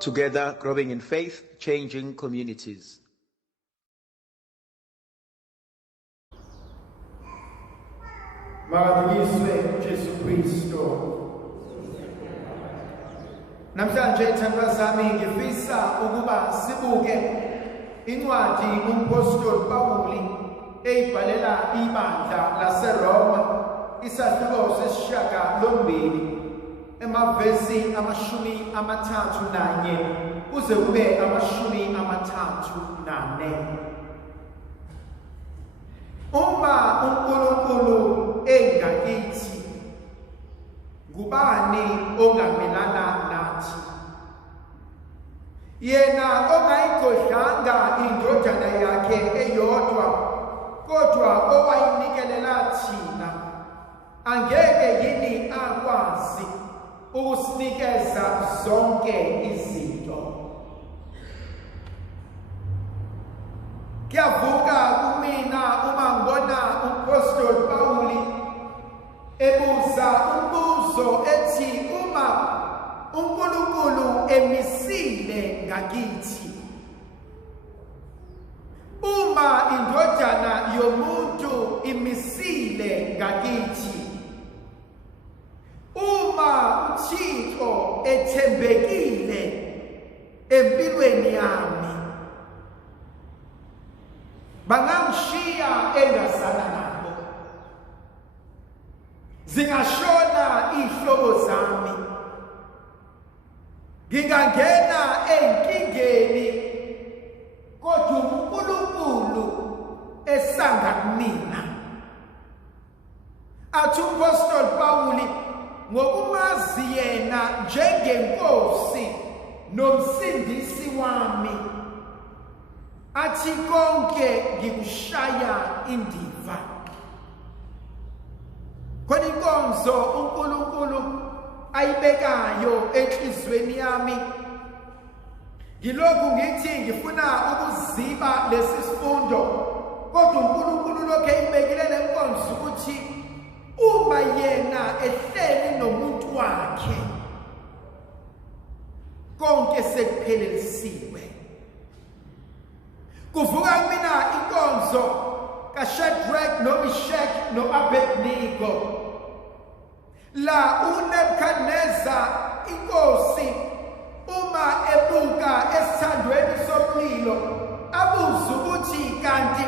Together, growing in faith, changing communities. Makadingiswe Jesu Kristo. Namhlanje ithandwa zami ngifisa ukuba sibuke incwadi umpostoli Pawuli eyibhalela ibandla laseRoma isahluko sesishiyagalombili emavesi 31 kuze kube 34. Uma uNkulunkulu engakithi, ngubani ongamelana nathi? Yena ongayigodlanga indodana yakhe eyodwa kodwa owayinikelela thina, angeke yini akwazi ukusinikeza zonke izinto? Kuyavuka kumina uma ngibona umpostoli Pawuli ebuza umbuzo ethi, uma uNkulunkulu emisile ngakithi, uma indodana yomuntu imisile ngakithi, uma uThixo ethembekile empilweni yami, bangangishiya engasala nabo, zingashona ihlobo zami, ngingangena enkingeni, kodwa uNkulunkulu esanga kumina. Athi umpostoli Pawuli ngokumazi yena njengenkosi nomsindisi wami, athi konke ngikushaya indiva. Khona inkonzo uNkulunkulu ayibekayo enhlizweni yami, ngilokhu ngithi ngifuna ukuziba lesi sifundo, kodwa uNkulunkulu lokho eyibekile le nkonzo ukuthi uma yena ehleli nomuntu wakhe, konke sekuphelelisiwe. Kuvuka kumina inkonzo kaShadrach noMeshach noAbednego, la uNebukadneza inkosi uma ebuka esithandweni somlilo, abuza ukuthi kanti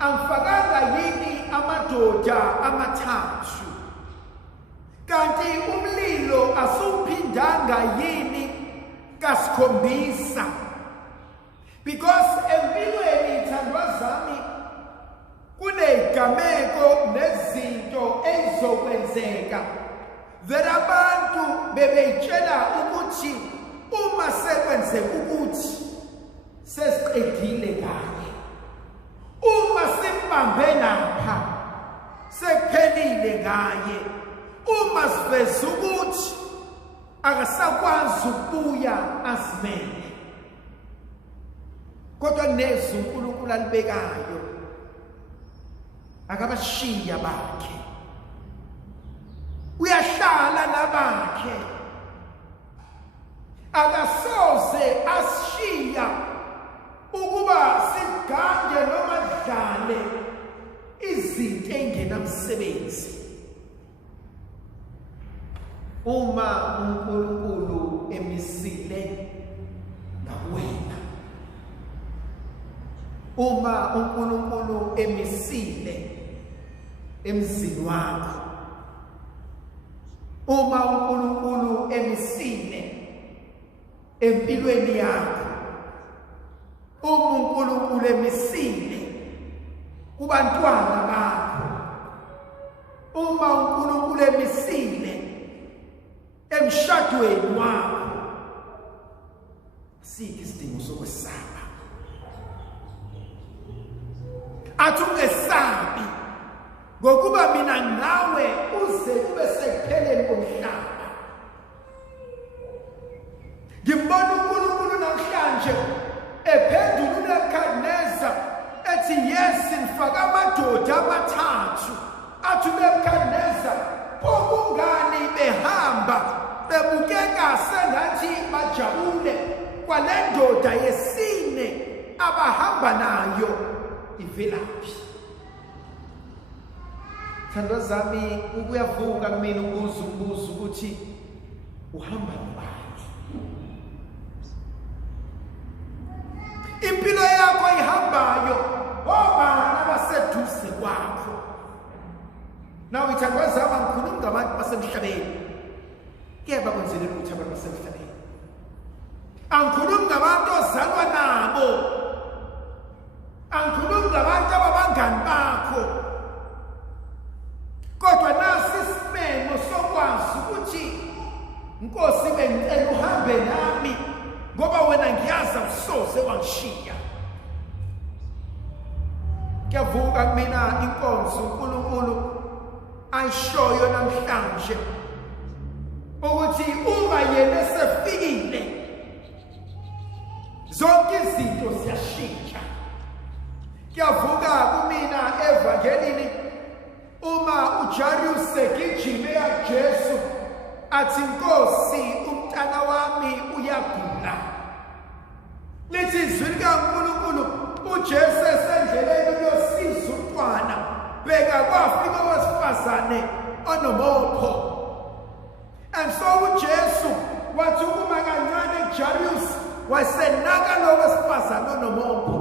angifakanga yini amadoda 3? Kanti umlilo asuphindanga yini ka7? Because empilweni ithandwa zami kunezigameko nezinto ezizokwenzeka vele abantu bebeyitshela ukuthi uma sekwenzeka ukuthi sesiqedile kanye, uma simbambe lapha sekuphelile ngaye, uma siveza ukuthi akasakwazi ukubuya azimele. Kodwa nezwi uNkulunkulu alibekayo, akabashiya bakhe, uyahlala nabakhe, akasoze asishiya ukuba sigange noma dlale izinto engenamsebenzi. Uma uNkulunkulu emisile ngawena, uma uNkulunkulu emisile emzini wakho, uma uNkulunkulu emisile empilweni yakho, uma uNkulunkulu emisile kubantwana bakho, uma uNkulunkulu emisile emshadweni wakho, asikho isidingo sokwesaba. Athi ungesabi, ngokuba mina nawe uze kube sekupheleni komhlaba. Ngimbona uNkulunkulu namhlanje ephendula uNebukadneza ethi, yes, ngifaka amadoda 3. Athi uNebukadneza, okungani behamba bebukeka sengathi bajabule, kwale ndoda yesine abahamba nayo ivelaphi. Thandwa zami, ukuyavuka kumina umbuzo ukuthi uhamba nobani? Impilo yakho ihambayo obani abaseduze kwakho? Nawe thandwa zami, ngikhuluma ngabantu basemhlabeni. Kuyeba kwenzele ukuthi abantu basemhlabeni. Angikhulumi ngabantu ozalwa nabo. Angikhulumi ngabantu ababangani bakho. Kodwa nasi isimemo sokwazi ukuthi Nkosi bengicela uhambe nami ngoba wena ngiyazi awusoze wangishiya. Kuyavuka kumina inkonzo uNkulunkulu ayishoyo namhlanje ukuthi uma yena esefikile zonke izinto ziyashintsha. Kuyavuka kumina evangelini uma uJarius segijime yaJesu athi Nkosi umntana wami uyagula. Lithi izwi likaNkulunkulu uJesu esendleleni uyosiza umntwana beka kwafika owesifazane onomopho. And so uJesu wathi uma kancane uJarius wasenaka lo wesifazane onomopho.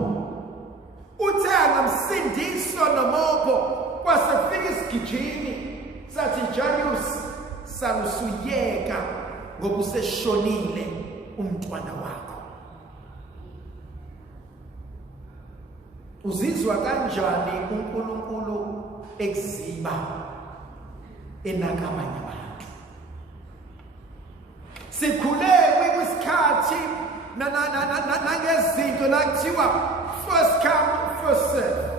Uthe angamsindiso nomopho kwasefika isigijini sathi Jarius salusuyeka ngoba useshonile umntwana wakho. Uzizwa kanjani uNkulunkulu ekuziba enaka abanye abantu? Sikhule kwisikhathi nangezinto la kuthiwa first come first serve.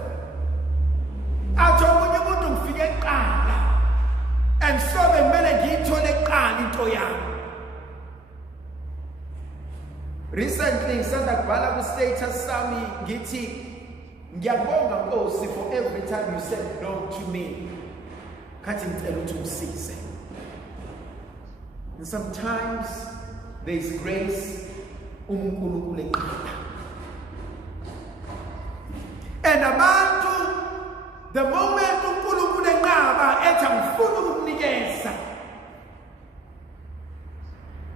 Athi omunye umuntu ngifike kuqala and so bekumele ngiyithole kuqala into yami. Recently ngisanda kubhala ku-status sami ngithi ngiyabonga Nkosi for every time you said no to me. Khathi ngicela ukuthi ungisize. And sometimes there is grace uNkulunkulu eqala. And abantu, the moment uNkulunkulu enqaba ethi angifuni ukukunikeza,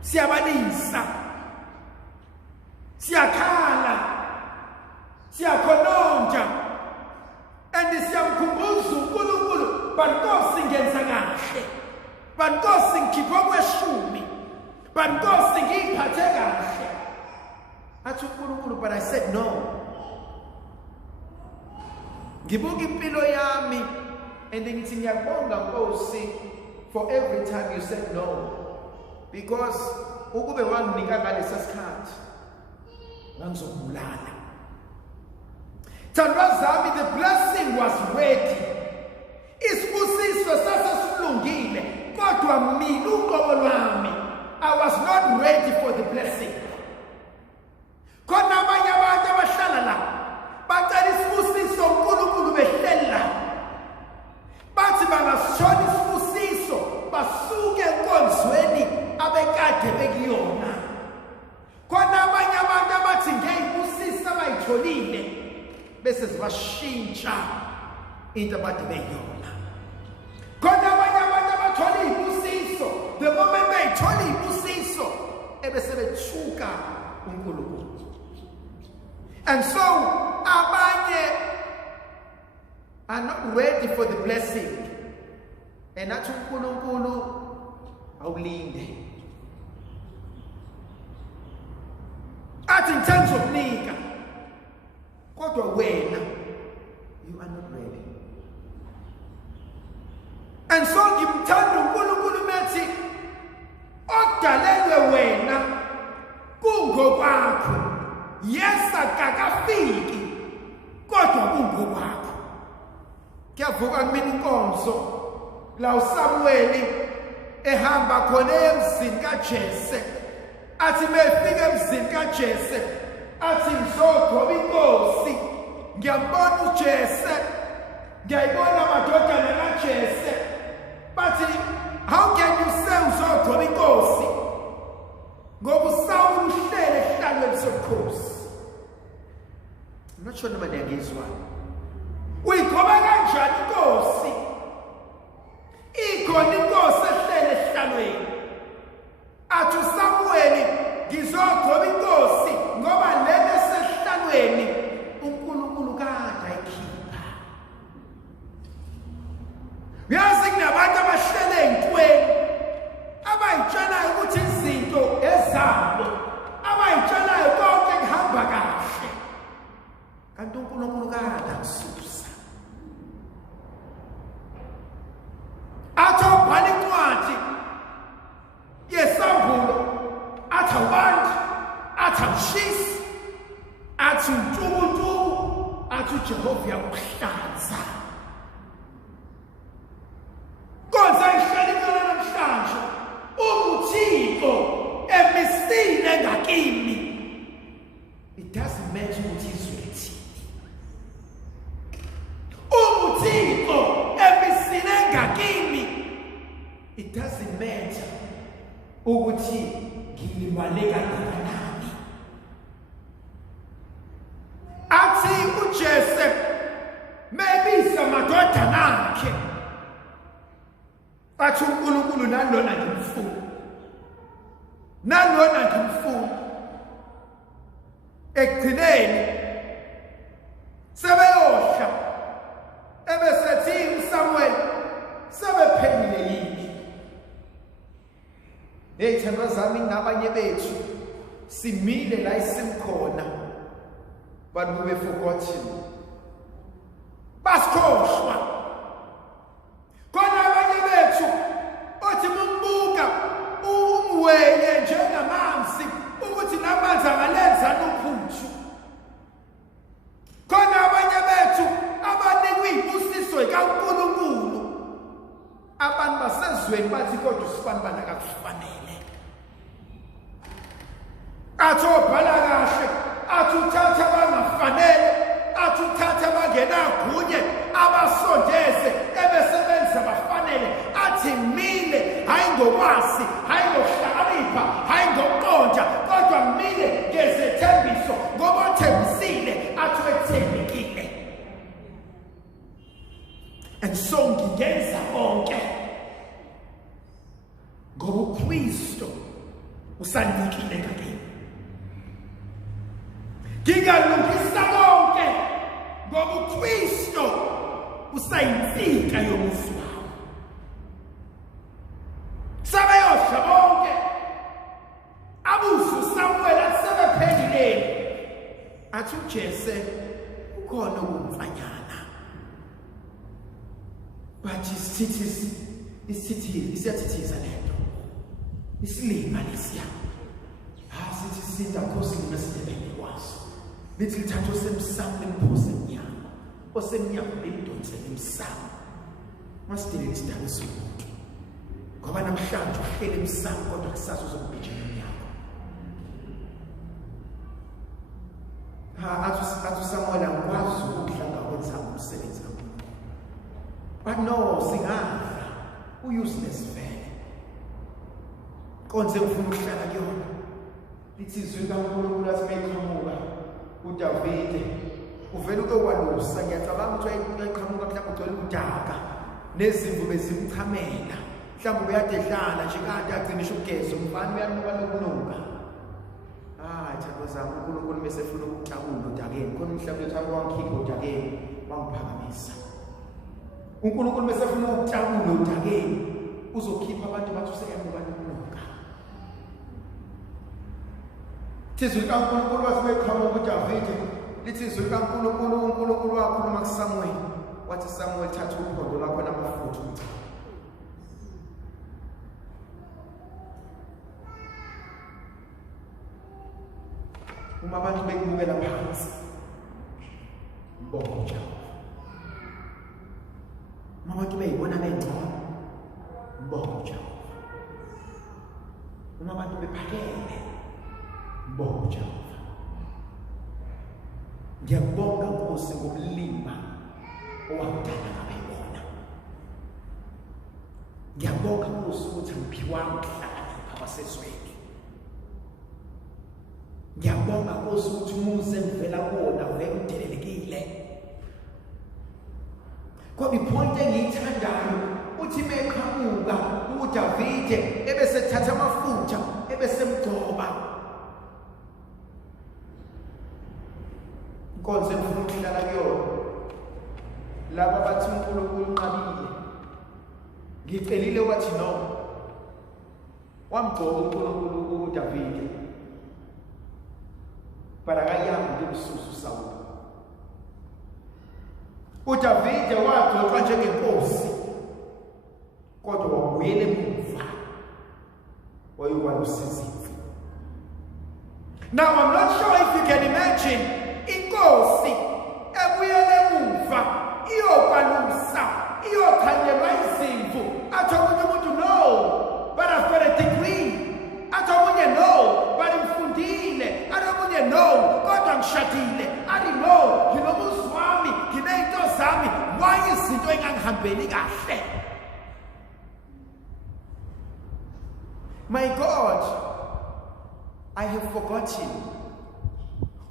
siyabalisa, siyakhala, siyakhononja, and siyamkhumbuza uNkulunkulu, but Nkosi ngenza kahle, but Nkosi ngikhipha kweshumi, but Nkosi ngiyiphathe kahle. Athi uNkulunkulu, but I said no. Ngibuka impilo yami and then ngithi ngiyabonga Nkosi for every time you said no, because ukube wanginika ngalesa sikhathi ngangizobulala. Thandwa zami, the blessing was ready. Isibusiso sasesilungile kodwa mina uqobo lwami I was not ready for the blessing. Khona abanye abantu abahlala la bacela isibusiso uNkulunkulu behlela bathi bangasishona isibusiso basuke enkonzweni abekade bekuyona. Khona abanye abantu abathi ngeyibusiso abayitholile bese zibashintsha into abade beyona. Khona abanye abantu abathola izibusiso the moment beyithola izibusiso ebese bethuka uNkulunkulu. And so abanye are not ready for the blessing. And athi uNkulunkulu awulinde. Athi ngithanda ukunika kodwa wena you are not ready. And so ngimthanda uNkulunkulu methi odalelwe wena kungokwakho. Yes, akakafiki kodwa kungokwakho. Kuyavuka kumina inkonzo la uSamueli ehamba khona emzini kaJese. Athi mefika emzini kaJese athi ngizodroba inkosi. Ngiyabona uJese, ngiyayibona amadodana kaJese. Bathi how can you say uzodroba inkosi? Ngoba uSawuli uhlele ehlalo Ngisho noma ngiyizwa. Uyigcoba kanjani inkosi? Ikhona inkosi ehlele esihlalweni. Athi uSamuel ngizogcoba inkosi ngoba lena esihlalweni uNkulunkulu kade ayikhipha. Uyazi kunabantu abahlele ezintweni abayitshelayo ukuthi izinto ezabo abayitshelayo konke kuhamba kahle. Kanti uNkulunkulu kade akususa. Athi ubhala incwadi yesambulo athi awubandi athi awushisi athi untukuntuku athi uJehova uyakuhlanza. Konza ihleli kona namhlanje uThixo emisile ngakini. It doesn't matter ukuthi izwe lithini. uThixo emisile ngakini. It doesn't matter ukuthi ngilimale kangakanani. Athi uJese maybe samadodana akhe athi uNkulunkulu nalona ngimfuna. Nalona ngimfuna. Ekugcineni sebeyosha ebesethi uSamuel sebephelile yini. Eyithandwa zami nabanye bethu simile la isimkhona but we were forgotten. Basikhohlwa. Khona abanye bethu othi mumbuka umweye njengamanzi ukuthi namanzi angalenza nophuthu. Khona abanye bethu abanikwe ibusiso kaNkulunkulu. Abantu basezweni bathi kodwa usifana bana kakufanele. Athi obhala kahle, athi uthatha abangafanele, athi uthatha abangenagunye, abasondeze ebesebenza bafanele. Athi mile hayi ngokwazi, hayi ngokuhlakanipha, hayi ngokuqonda, kodwa mile ngezethembiso ngoba uthembisile athi wethembekile. And so ngingenza konke ngoba uKristu usanikile ngakini. Ngingalungisa konke ngoba uKristu usayinsika yomuzi wawo. Sebeyosha bonke abuze uSamuel athi sebephelile. Athi uJese ukhona ukumfanyana. But isiyathithiza lento. Isilima lesiya. Sithi sinda khosilima sidebele kwaso. Lithi lithatha osemsamo limphose emnyama. Osemnyama limdonsele emsamo. Masidele isidalo somuntu. Ngoba namhlanje uhlele emsamo kodwa kusasa uzokubhijela emnyama. Athi uSamuel akwazi ukudlanga kwenza umsebenzi kakhulu. But no, singadla useless vele. Konze ufuna ukuhlala kuyona. Lithi izwi kaNkulunkulu lathi mayiqhamuka uDavide uvela ukokwalusa. Ngiyacabanga ukuthi uyayiqhamuka mhlawumbe ugcwele udaka nezimvu bezimchamela. Mhlawumbe uyade edlala nje kade agcine ukugeza umfana uyanuka lokunuka. Thando zami uNkulunkulu mesefuna ukucabula udakeni. Khona umhlawumbe uthanda wangikhipha udakeni wangiphakamisa. uNkulunkulu mesefuna ukucabula udakeni uzokhipha abantu bathi useyanuka lokunuka. Izwi likaNkulunkulu wathi beqhamuka uDavide lithi izwi likaNkulunkulu uNkulunkulu wakhuluma kuSamuel wathi Samuel thatha uphondo lakho namafutha umchamo. Uma abantu bekubukela phansi mbonga uJehova. Uma abantu beyibona bengcono mbonga uJehova. Uma abantu bephakeme mbonga uJehova. Ngiyakubonga Nkosi ngokulima owakudala ngabeyibona. Ngiyabonga Nkosi ukuthi angiphiwanga ukuhlala abasezweni. Ngiyabonga Nkosi ukuthi umuze ngivela kuwona vele udelelekile. Ngoba ipoint engiyithandayo uthi meqhamuka uDavide ebese thatha amafutha ebese mgcoba. Inkonzo engifuna ukudlala kuyona laba bathi uNkulunkulu unqabile. Ngicelile wathi no. Wamgcoba uNkulunkulu uDavide. Para akayanga ngebususu Sawule. uDavide wagcotshwa njengenkosi kodwa wabuyela emuva wayokwalusa izimvu. Now I'm not sure if you can imagine inkosi ebuyela emuva iyokwalusa iyokhanyelwa izimvu athi omunye umuntu no but I've got a degree, athi omunye no but ngifundile, athi omunye no kodwa ngishadile, athi no nginomuzi wami ngineyinto zami, why izinto engangihambeli kahle. My God, I have forgotten.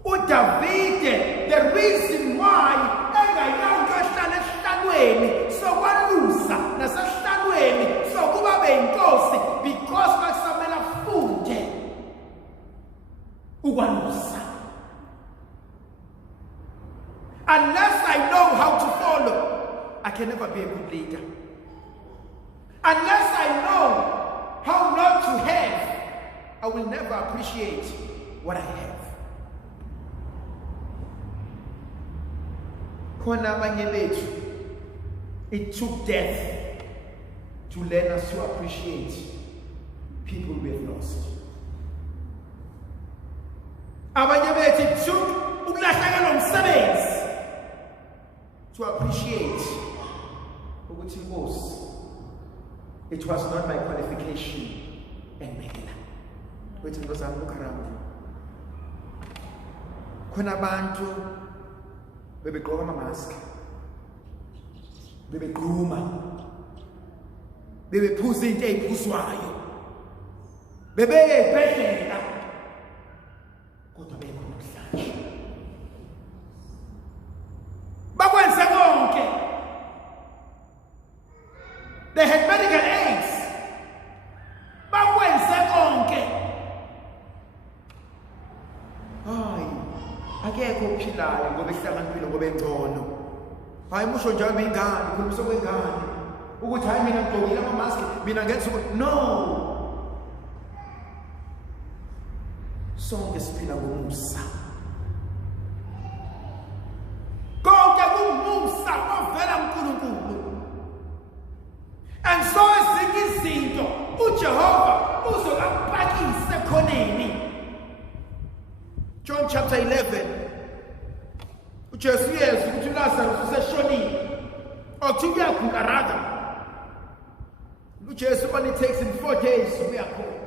uDavide, the reason why engayinanto ehlala esihlalweni sokwalusa nasesihlalweni sokuba beyinkosi because basamela funde ukwalusa. Unless I know how to follow, I can never be a good leader. Unless I know how not to have, I will never appreciate what I have. It took death to learn us to appreciate people we have lost. It took to appreciate it was not my qualification and Megala. Which was a look around. Konabantu, baby grow a mask, baby groomer, baby pussy day puswayo, baby bed. Go to bed. They had medical aids. But when second, akekho ophilayo ngoba ehlakaniphile ngoba engcono. Hayi musho njalo bengani, ukhulumisa kwengane. Ukuthi hayi mina ngigqokile ama-mask, mina ngenza ukuthi no. Sonke siphila ngomusa. Konke kungumusa ovela kuNkulunkulu. And so ezinye izinto uJehova uzokupakisa khoneni. John chapter 11. uJesu uyezwa ukuthi uLazarus useshonile. Okuthi uyagula rather. uJesu only takes him 4 days ukuya khona.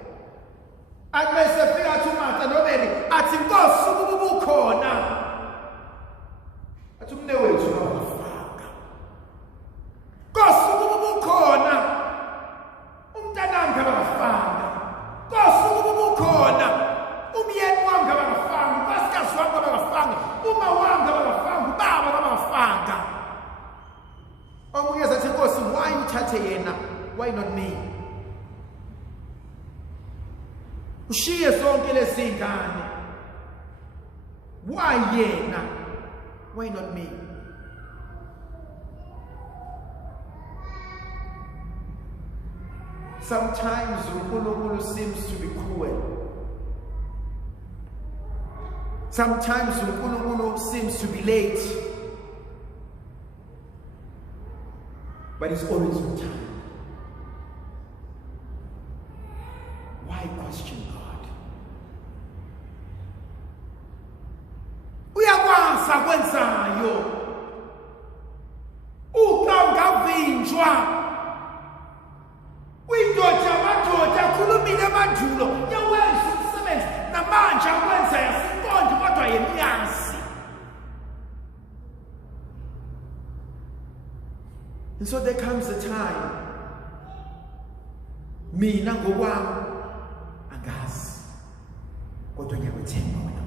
Athi mesefika athi uMartha noMary athi Nkosi ukuba ukhona. Athi umnewethu wafaka. Nkosi ukuba ukhona. Umntanami kabafanga. Nkosi ukuba ukhona. Umyeni wami kabafanga. Unkosikazi wami kabafanga. Uma wami kabafanga. Ubaba kabafanga. Omunye ezathi Nkosi why uthathe yena? Why not me? Ushiye zonke lezi ngane. Why yena? Why not me? Sometimes uNkulunkulu seems to be cruel. Sometimes uNkulunkulu seems to be late. But it's always on time. Why question God? Uyakwazi akwenzayo. Uqangavinjwa. Uyindoda amadoda akhulumile emandulo yawenza umsebenzi namanje akwenza yasiqonde kodwa yemnyansi. And so there comes a time mina ngokwami angazi kodwa ngiyakwethemba wena